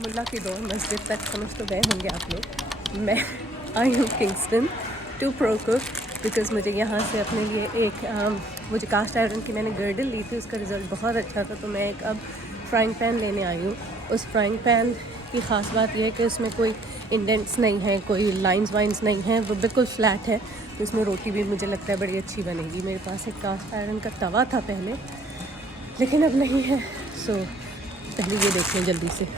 मुल्ला की दौड़ मस्जिद तक समझ तो गए होंगे आप लोग। मैं आई हूँ Kingston to pro cook because मुझे यहाँ से अपने लिए एक मुझे कास्ट आयरन की मैंने गर्डल ली थी, उसका रिज़ल्ट बहुत अच्छा था, तो मैं एक अब फ्राइंग पैन लेने आई हूँ। उस फ्राइंग पैन की ख़ास बात यह है कि उसमें कोई इंडेंट्स नहीं है, कोई लाइंस वाइंस नहीं है, वो बिल्कुल फ्लैट है, तो इसमें रोटी भी मुझे लगता है बड़ी अच्छी बनेगी। मेरे पास एक कास्ट आयरन का तवा था पहले, लेकिन अब नहीं है, सो पहले ये देख लें जल्दी से।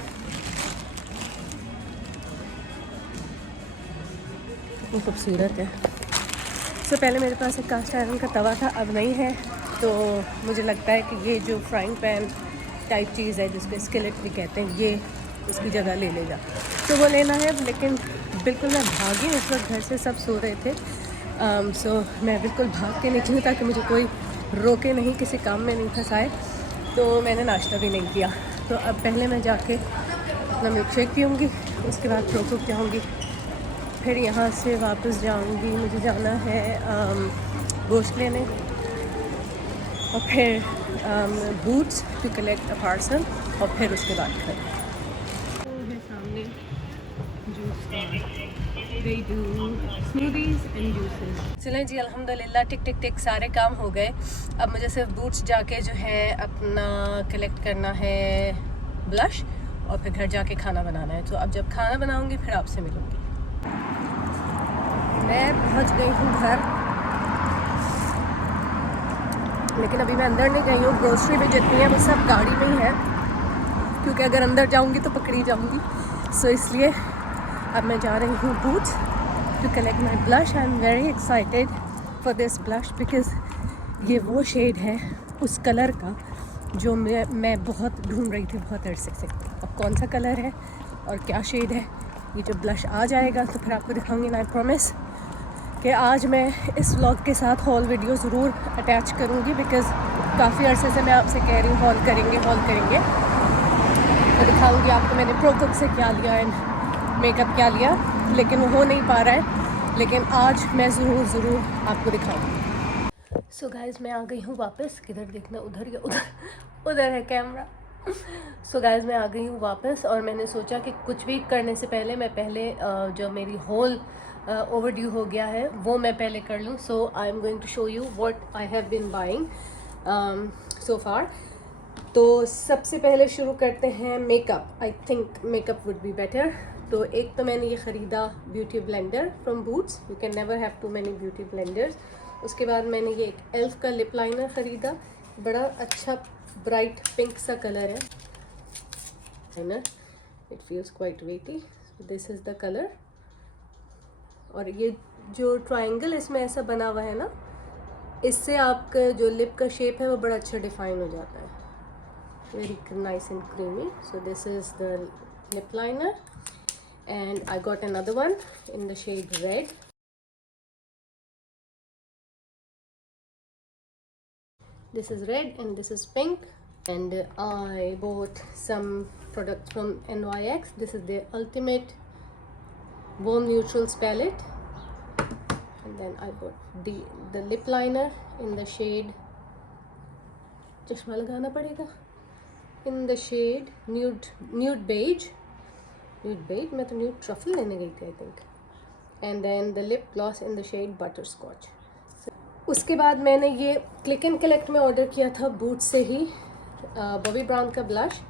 वो खूबसूरत है। सो पहले मेरे पास एक कास्ट आयरन का तवा था, अब नहीं है, तो मुझे लगता है कि ये जो फ्राइंग पैन टाइप चीज़ है जिसको स्किलेट भी कहते हैं, ये उसकी जगह ले लेगा, तो वो लेना है। लेकिन बिल्कुल मैं भागी, उस वक्त घर से सब सो रहे थे, सो मैं बिल्कुल भाग के निकली ताकि मुझे कोई रोके नहीं, किसी काम में नहीं फंसाए, तो मैंने नाश्ता भी नहीं किया। तो अब पहले मैं जाके अपना मिल्क शेक पीऊँगी, उसके बाद प्रो कुक जाऊँगी, फिर यहाँ से वापस जाऊँगी, मुझे जाना है गोश्त लेने, और फिर Boots to collect a parcel, और फिर उसके बाद घर। वो है सामने juice they do smoothies and juices. चलें जी, अल्हम्दुलिल्लाह टिक टिक टिक सारे काम हो गए। अब मुझे सिर्फ बूट्स जाके जो है अपना कलेक्ट करना है ब्लश, और फिर घर जाके खाना बनाना है। तो अब जब खाना बनाऊँगी फिर आपसे मिलूँगी। मैं पहुंच गई हूँ घर, लेकिन अभी मैं अंदर नहीं गई हूँ। ग्रोसरी भी जितनी है वो सब गाड़ी में ही है, क्योंकि अगर अंदर जाऊँगी तो पकड़ी जाऊँगी, सो इसलिए अब मैं जा रही हूँ Boots to collect my blush. I am very excited for this blush because ये वो शेड है उस कलर का जो मैं बहुत ढूंढ रही थी बहुत अरसे से। अब कौन सा कलर है और क्या शेड है, ये जो ब्लश आ जाएगा तो फिर आपको दिखाऊंगी। आई प्रॉमिस कि आज मैं इस व्लॉग के साथ हॉल वीडियो ज़रूर अटैच करूँगी, बिकॉज़ काफ़ी अरसे से मैं आपसे कह रही हूँ हॉल करेंगे तो दिखाऊँगी आपको मैंने प्रो कुक से क्या लिया एंड मेकअप क्या लिया, लेकिन वो हो नहीं पा रहा है, लेकिन आज मैं ज़रूर आपको दिखाऊँगी। सो गाइज़, मैं आ गई हूँ वापस। किधर देखना, उधर या उधर है कैमरा। सो गाइज़, मैं आ गई हूँ वापस, और मैंने सोचा कि कुछ भी करने से पहले मैं पहले जो मेरी होल ओवरड्यू हो गया है वो मैं पहले कर लूँ। So I am going to show you what I have been buying so far. तो सबसे पहले शुरू करते हैं makeup. I think makeup would be better. तो एक तो मैंने ये ख़रीदा beauty blender from Boots, you can never have too many beauty blenders. उसके बाद मैंने ये एक एल्फ का लिप लाइनर ख़रीदा, बड़ा अच्छा ब्राइट पिंक सा कलर है liner, it feels quite weighty, this is the colour. और ये जो ट्रायंगल इसमें ऐसा बना हुआ है ना, इससे आपका जो लिप का शेप है वो बड़ा अच्छा डिफाइन हो जाता है, very nice and creamy. So this is the lip liner and I got another one in the shade red. This is red and this is pink, and I bought some products from NYX. This is their ultimate warm neutrals palette, and then I bought the lip liner in the shade, चश्मा लगाना पड़ेगा, in the shade nude beige, मैं तो nude truffle लेने गई थी I think, and then the lip gloss in the shade butterscotch. उसके बाद मैंने ये क्लिक एंड कलेक्ट में ऑर्डर किया था बूट से ही बॉबी ब्राउन का blush.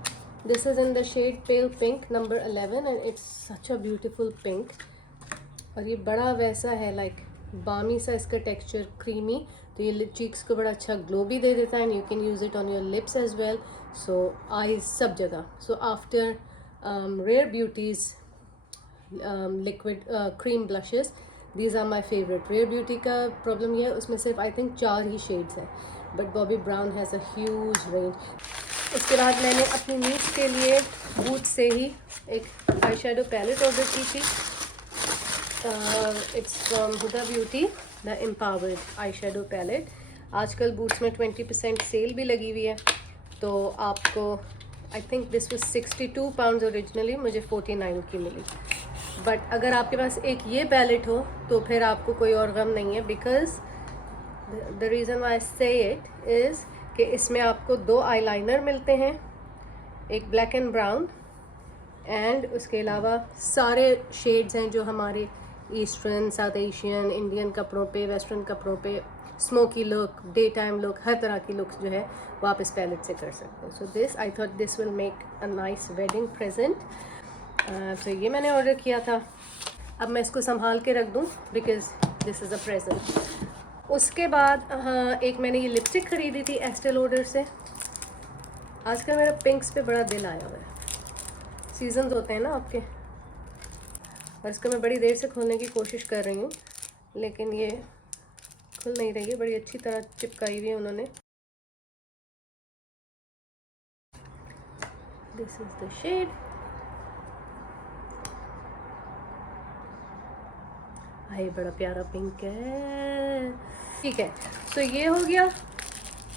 This is in the shade pale pink number 11 and it's such a beautiful pink, और ये बड़ा वैसा है लाइक बामी सा इसका टेक्सचर, क्रीमी, तो ये लिप चीक्स को बड़ा अच्छा ग्लो भी दे देता है and you can use it on your lips as well, so eyes सब जगह। So after Rare Beauty's liquid cream blushes, these are my favourite. Rare Beauty का प्रॉब्लम ये है उसमें सिर्फ आई थिंक 4 ही शेड्स हैं, but Bobbi Brown has a huge range. उसके बाद मैंने अपनी नीड्स के लिए बूट से ही एक आई शेडो पैलेट ऑर्डर की थी, it's from Huda Beauty, the empowered eye shadow palette. आजकल बूट्स में 20% सेल भी लगी हुई है, तो आपको I think this was 62 pounds originally, मुझे 49 की मिली। बट अगर आपके पास एक ये पैलेट हो तो फिर आपको कोई और गम नहीं है, बिकॉज द रीज़न वाई से इट इज़ कि इसमें आपको 2 आईलाइनर मिलते हैं, एक ब्लैक एंड ब्राउन एंड उसके अलावा सारे शेड्स हैं जो हमारे ईस्टर्न, साउथ एशियन, इंडियन कपड़ों पे, वेस्टर्न कपड़ों पे, smoky look, day time look, हर तरह की लुक्स जो है वो आप इस पैलेट से कर सकते हो. So this I thought this will make a nice wedding present. तो ये मैंने ऑर्डर किया था. अब मैं इसको संभाल के रख दूँ because this is a present. उसके बाद हाँ, एक मैंने ये लिपस्टिक ख़रीदी थी एस्टे लॉडर से. आजकल मेरा पिंक्स पे बड़ा दिल आया हुआ है. सीजन्स होते हैं ना आपके, और इसको मैं बड़ी देर से खोलने की कोशिश कर रही हूँ लेकिन ये खुल नहीं रही है. बड़ी अच्छी तरह चिपकाई हुई है उन्होंने. This is the shade. भाई बड़ा प्यारा पिंक है. ठीक है, तो ये हो गया.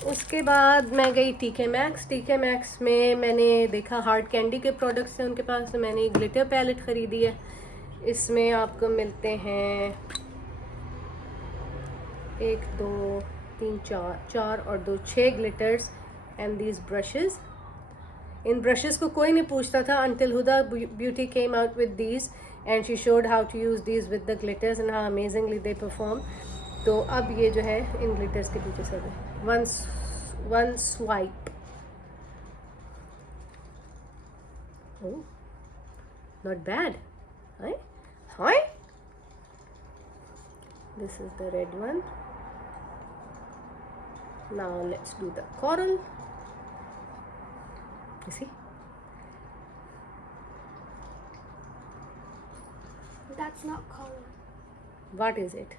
उसके बाद मैं गई टीके मैक्स. टीके मैक्स में मैंने देखा हार्ड कैंडी के प्रोडक्ट्स हैं उनके पास, तो मैंने ग्लिटर पैलेट ख़रीदी है. इसमें आपको मिलते हैं 1 2 3 4 और 2 6 ग्लिटर्स एंड दीज ब्रशेस. इन ब्रशेस को कोई नहीं पूछता था until Huda Beauty came out with these and she showed how to use these with the glitters and how amazingly they perform. तो अब ये जो है इन ग्लिटर्स के पीछे सब है. One swipe. Oh, not bad. Hi. Hi. This is the red one. Now let's do the coral. You see? That's not coral. What is it?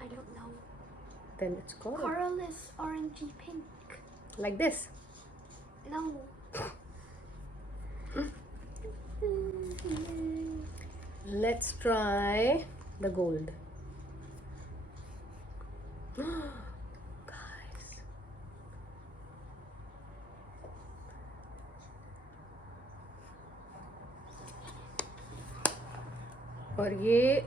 I don't know. Then it's coral. Coral is orangey pink. Like this? No. Let's try the gold. Guys. और ये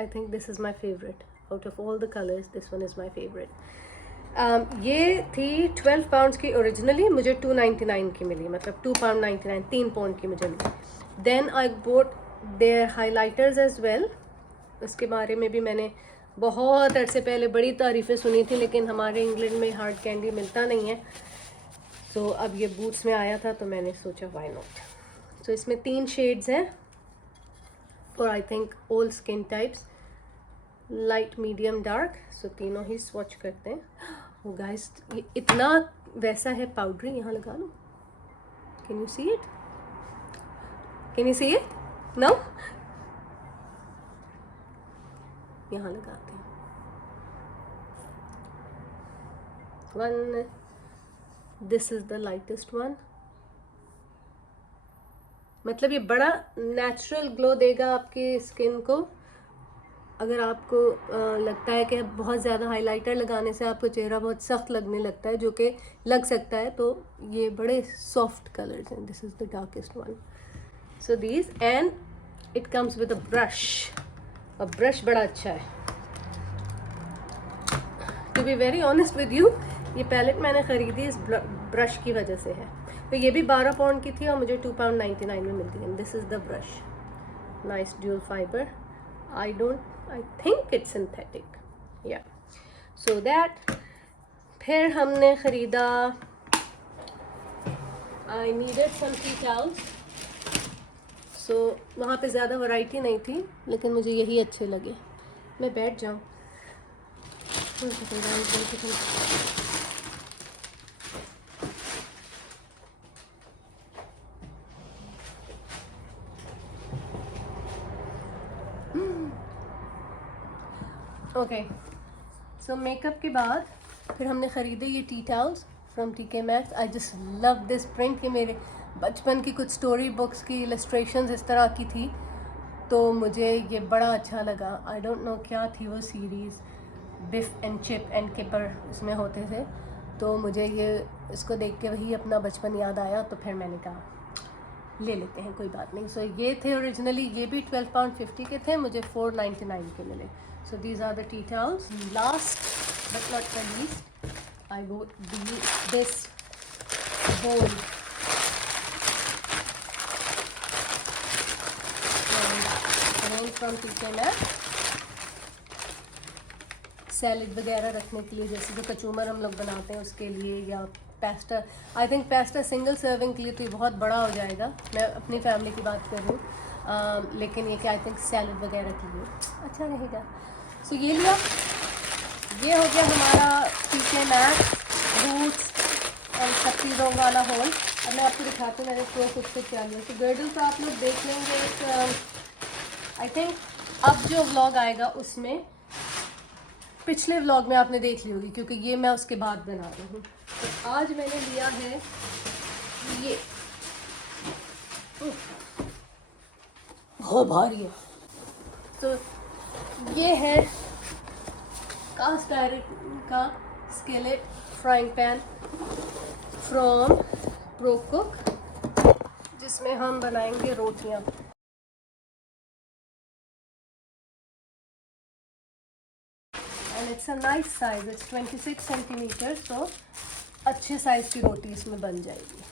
I think this is my favorite. Out of all the colors, this one is my favorite. ये थी 12 pounds की originally. मुझे 2.99 की मिली, मतलब £2.99, 3 pound की मुझे मिली. Then I bought their highlighters as well. उसके बारे में भी मैंने बहुत अरसे पहले बड़ी तारीफ़ें सुनी थी, लेकिन हमारे इंग्लैंड में हार्ड कैंडी मिलता नहीं है. तो अब ये बूट्स में आया था तो मैंने सोचा व्हाई नॉट. तो इसमें 3 शेड्स हैं और I think all skin types, light, medium, dark. So तीनों ही स्वॉच करते हैं. ओ गाइस, ये इतना वैसा है पाउडरी. यहाँ लगा लो. Can you see it? Can you see it? No. यहाँ लगाते हैं. One, this is the lightest one. मतलब ये बड़ा नेचुरल ग्लो देगा आपकी स्किन को. अगर आपको लगता है कि बहुत ज़्यादा हाइलाइटर लगाने से आपको चेहरा बहुत सख्त लगने लगता है, जो कि लग सकता है, तो ये बड़े सॉफ्ट कलर्स हैं. This is the darkest one. So these and it comes with a brush. और ब्रश बड़ा अच्छा है. To be very honest with you, ये पैलेट मैंने ख़रीदी इस ब्रश की वजह से है. तो ये भी 12 पाउंड की थी और मुझे £2.99 में मिलती है. This is the brush. Nice dual fibre. I think it's synthetic. Yeah. So that. फिर हमने ख़रीदा, I needed some tea towels. So वहाँ पे ज़्यादा वैरायटी नहीं थी, लेकिन मुझे यही अच्छे लगे. मैं बैठ जाऊँ. ओके. सो मेकअप के बाद फिर हमने ख़रीदे ये टी टॉवल्स फ्रॉम टीके max. I just love this print. ये मेरे बचपन की कुछ स्टोरी बुक्स की इलस्ट्रेशंस इस तरह की थी, तो मुझे ये बड़ा अच्छा लगा. आई डोंट नो क्या थी वो series, Biff and Chip and Kipper उसमें होते थे. तो मुझे ये इसको देख के वही अपना बचपन याद आया, तो फिर मैंने कहा ले लेते हैं, कोई बात नहीं. सो ये थे ओरिजिनली, ये भी £12.50 के थे, मुझे £4.99 के मिले. So these are the tea towels. Last but not the least, I bought this bowl. From TK Maxx। Salad वगैरह रखने के लिए, जैसे जो कचूमर हम लोग बनाते हैं उसके लिए, या पेस्टा। आई थिंक पेस्टा सिंगल सर्विंग के लिए तो ये बहुत बड़ा हो जाएगा, मैं अपनी फैमिली की बात कर रही हूँ, लेकिन ये कि आई थिंक सैलड वगैरह के लिए अच्छा रहेगा। सो ये लिया, ये हो गया हमारा TK Maxx बूट्स और सब चीज़ों वाला हॉल। अब मैं आपको दिखाती हूँ मैंने प्रो कुछ से क्या लिया। तो गर्डल तो आप लोग देख लेंगे एक, आई थिंक अब जो व्लॉग आएगा उसमें, पिछले व्लॉग में आपने देख ली होगी, क्योंकि ये मैं उसके बाद बना रही हूँ। तो आज मैंने लिया है ये, बहुत भारी है। तो ये है कास्ट आयरन का skillet frying pan from ProCook, जिसमें हम बनाएंगे रोटियां। And it's a nice size, it's 26 centimetre, तो अच्छे साइज की रोटी इसमें बन जाएगी।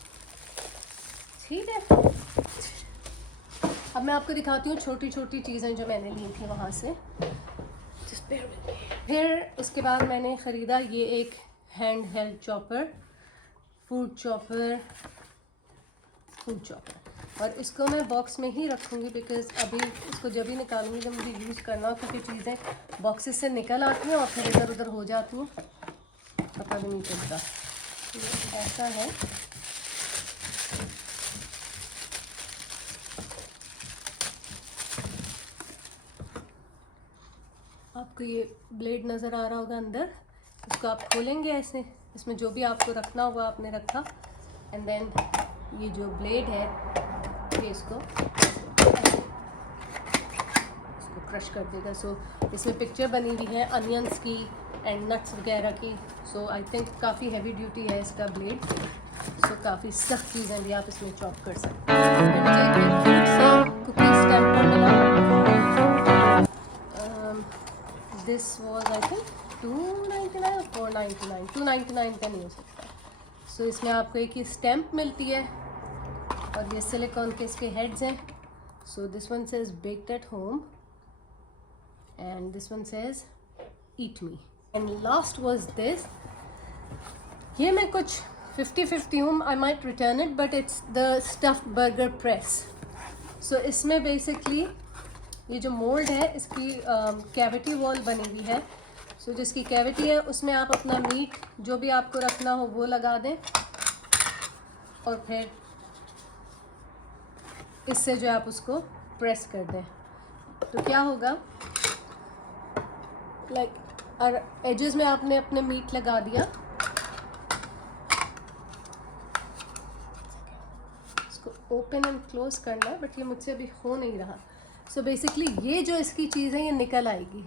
ठीक है, अब मैं आपको दिखाती हूँ छोटी छोटी चीज़ें जो मैंने ली थी वहाँ से। फिर उसके बाद मैंने ख़रीदा ये एक hand held chopper, food chopper, और इसको मैं बॉक्स में ही रखूँगी, बिकॉज़ अभी इसको जब भी निकालूंगी जब मुझे यूज़ करना हो, क्योंकि चीज़ें बॉक्सेस से निकल आती हैं और फिर इधर उधर हो जाती हैं, पता भी नहीं चलता। ऐसा है, आपको ये ब्लेड नज़र आ रहा होगा अंदर, इसको आप खोलेंगे ऐसे, इसमें जो भी आपको रखना होगा आपने रखा, एंड देन ये जो ब्लेड है ये इसको क्रश कर देगा। सो इसमें पिक्चर बनी हुई है अनियंस की एंड नट्स वगैरह की। सो आई थिंक काफ़ी हैवी ड्यूटी है इसका ब्लेड, सो काफ़ी सख्त चीज़ें भी आप इसमें चॉप कर सकते हैं। कुकीज स्टैम्पर मिला, दिस वॉज आई थिंक $2.99 और $4.99, $2.99 का नहीं हो सकता। सो इसमें आपको एक ही स्टैम्प मिलती है और ये सिलिकॉन के इसके हेड्स हैं। So this one says baked at home and this one says eat me, and last was this. ये मैं कुछ 50-50 हूँ, I might return it, but it's the stuffed burger press. So इसमें बेसिकली ये जो मोल्ड है इसकी कैविटी वॉल बनी हुई है। सो जिसकी कैविटी है उसमें आप अपना मीट जो भी आपको रखना हो वो लगा दें, और फिर इससे जो आप उसको प्रेस कर दें, तो क्या होगा, लाइक एजेस में आपने अपने मीट लगा दिया, इसको ओपन एंड क्लोज करना है, बट ये मुझसे अभी हो नहीं रहा। सो बेसिकली ये जो इसकी चीज़ है ये निकल आएगी,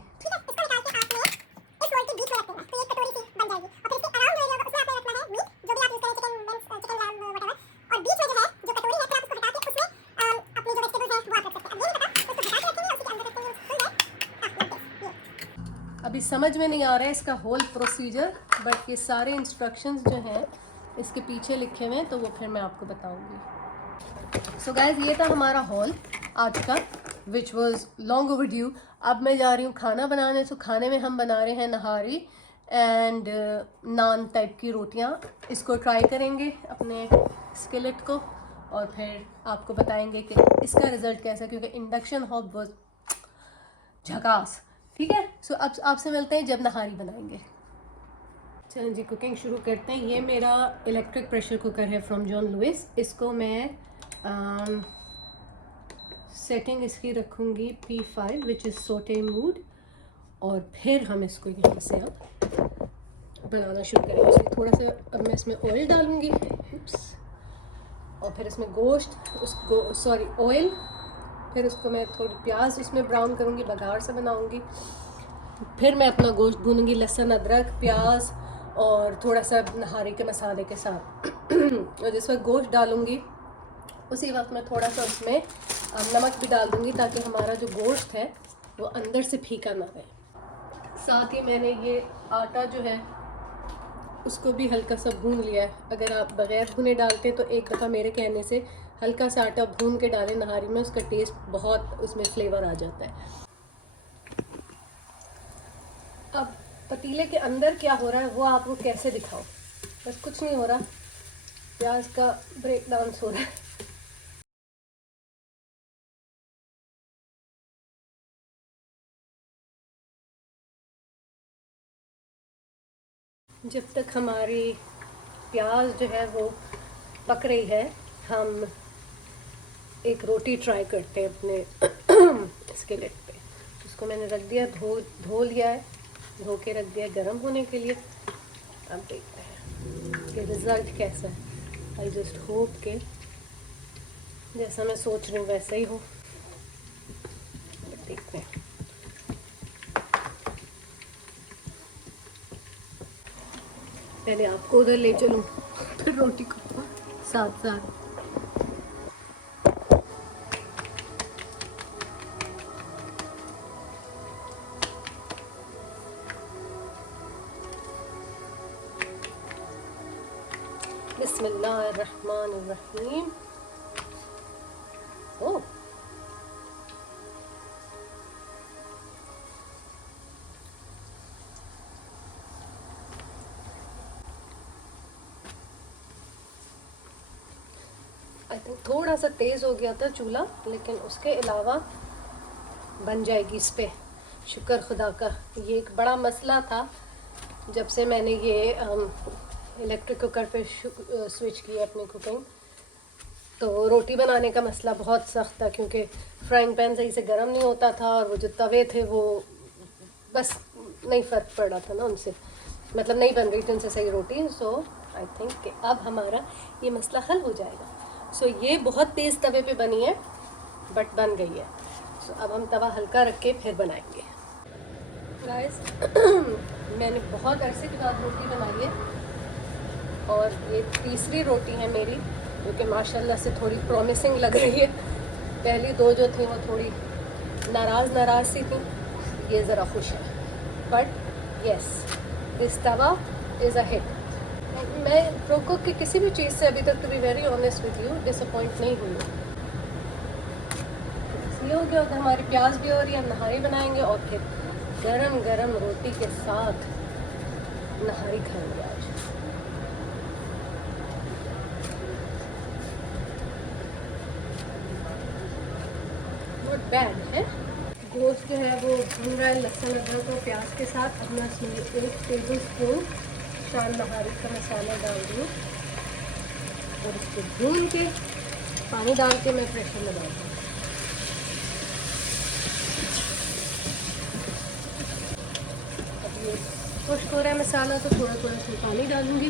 अभी समझ में नहीं आ रहा है इसका होल प्रोसीजर, बट ये सारे इंस्ट्रक्शंस जो हैं इसके पीछे लिखे हुए हैं, तो वो फिर मैं आपको बताऊंगी। सो गाइज ये था हमारा हॉल आज का, which was long over due. अब मैं जा रही हूँ खाना बनाने। तो खाने में हम बना रहे हैं नहारी एंड नान टाइप की रोटियाँ। इसको ट्राई करेंगे अपने स्किलेट को और फिर आपको बताएंगे कि इसका रिज़ल्ट कैसा, क्योंकि इंडक्शन हॉब वॉज झकास। ठीक है, सो अब आपसे मिलते हैं जब नहारी बनाएंगे। चलें जी, कुकिंग शुरू करते हैं। ये मेरा इलेक्ट्रिक प्रेशर कुकर है फ्रॉम जॉन लुइस। इसको मैं सेटिंग इसकी रखूँगी P5 which is sauté mood, और फिर हम इसको यहाँ से अब बनाना शुरू करेंगे। इसमें थोड़ा सा अब मैं इसमें ऑयल डालूँगी, और फिर इसमें ऑयल, फिर उसको मैं थोड़ी प्याज उसमें ब्राउन करूँगी, बघार से बनाऊँगी। फिर मैं अपना गोश्त भूनूँगी लहसुन अदरक प्याज और थोड़ा सा नहारी के मसाले के साथ। और जिस वक्त गोश्त डालूँगी उसी वक्त मैं थोड़ा सा उसमें नमक भी डाल दूँगी, ताकि हमारा जो गोश्त है वो अंदर से फीका ना रहे। साथ ही मैंने ये आटा जो है उसको भी हल्का सा भून लिया है। अगर आप बग़ैर भुने डालते हैं तो एक दफ़ा मेरे कहने से हल्का सा आटा भून के डालें नहारी में, उसका टेस्ट बहुत, उसमें फ्लेवर आ जाता है। अब पतीले के अंदर क्या हो रहा है वो आपको कैसे दिखाऊं? बस कुछ नहीं हो रहा, प्याज का ब्रेक डांस हो रहा है। जब तक हमारी प्याज जो है वो पक रही है, हम एक रोटी ट्राई करते हैं अपने स्किलेट पे। उसको मैंने रख दिया, धो लिया है, धो के रख दिया गर्म होने के लिए। अब देखते हैं कि रिज़ल्ट कैसा है। आई जस्ट होप के जैसा मैं सोच रही हूँ वैसा ही हो। देखते हैं। पहले आपको उधर ले चलूँ फिर रोटी को साथ साथ। बिस्मिल्लाहिर्रहमानिर्रहीम। ओह, आई थिंक थोड़ा सा तेज़ हो गया था चूल्हा, लेकिन उसके अलावा बन जाएगी इस पे। शुक्र खुदा का। ये एक बड़ा मसला था जब से मैंने ये इलेक्ट्रिक कुकर पे स्विच किया अपनी कुकिंग। तो रोटी बनाने का मसला बहुत सख्त था, क्योंकि फ्राइंग पैन सही से गर्म नहीं होता था, और वो जो तवे थे वो बस नहीं फ़र्क पड़ रहा था ना उनसे, मतलब नहीं बन रही थी उनसे सही रोटी। सो आई थिंक कि अब हमारा ये मसला हल हो जाएगा। सो ये बहुत तेज़ तवे पे बनी है, बट बन गई है। सो अब हम तवा हल्का रख के फिर बनाएंगे। गाइस मैंने बहुत अरसे के बाद रोटी बनाई है, और ये तीसरी रोटी है मेरी, जो कि माशाल्लाह से थोड़ी प्रॉमिसिंग लग रही है। पहली दो जो थी वो थोड़ी नाराज़ सी थी, ये ज़रा खुश है। But yes, this tawa is a hit. मैं प्रोको की किसी भी चीज़ से अभी तक, to be very honest with you, disappoint नहीं हुई। इसलिए हो गया कि हमारी प्याज भी हो रही है, नहारी बनाएंगे और फिर गरम गरम रोटी के साथ नहारी खाएंगे आज। नॉट बैड है। गोश्त जो है वो भून रहा है लहसुन अदरक और प्याज के साथ। अब मैं उसमें 1 टेबल स्पून शान नहारी का मसाला डाल दूँ, और इसको भून के पानी डाल के मैं प्रेशर लगा दूँ। अब ये खुश्क हो रहा है मसाला, तो थोड़ा थोड़ा इसमें पानी डालूँगी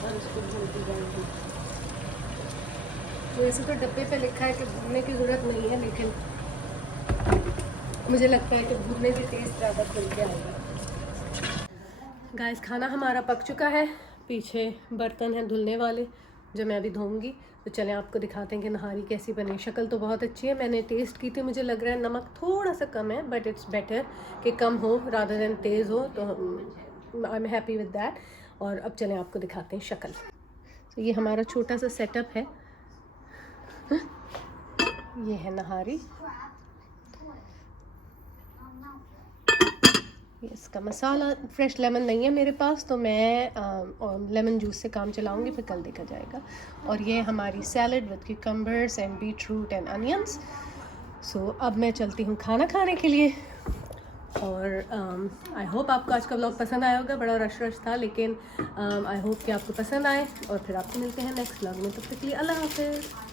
और इसको भूनती जाऊँगी। वैसे तो डब्बे पे लिखा है कि भूनने की ज़रूरत नहीं है, लेकिन मुझे लगता है कि भूनने से टेस्ट ज़्यादा खुल के आएगा। गाइस खाना हमारा पक चुका है, पीछे बर्तन हैं धुलने वाले जो मैं अभी धोऊंगी। तो चलें आपको दिखाते हैं कि नहारी कैसी बनी। शक्ल तो बहुत अच्छी है, मैंने टेस्ट की थी, मुझे लग रहा है नमक थोड़ा सा कम है, बट इट्स बेटर कि कम हो रादर देन तेज़ हो, तो I am happy with that. और अब चलें आपको दिखाते हैं शक्ल। तो ये हमारा छोटा सा सेटअप है। ये है नहारी, इसका मसाला। फ्रेश लेमन नहीं है मेरे पास, तो मैं लेमन जूस से काम चलाऊंगी, फिर कल देखा जाएगा। और ये हमारी salad with cucumbers and beetroot and onions. So अब मैं चलती हूँ खाना खाने के लिए। और आई होप आपको आज का व्लॉग पसंद आया होगा। बड़ा रश था, लेकिन आई होप कि आपको पसंद आए, और फिर आपको मिलते हैं नेक्स्ट व्लॉग में। तब तक के लिए अल्लाह हाफ़िज़।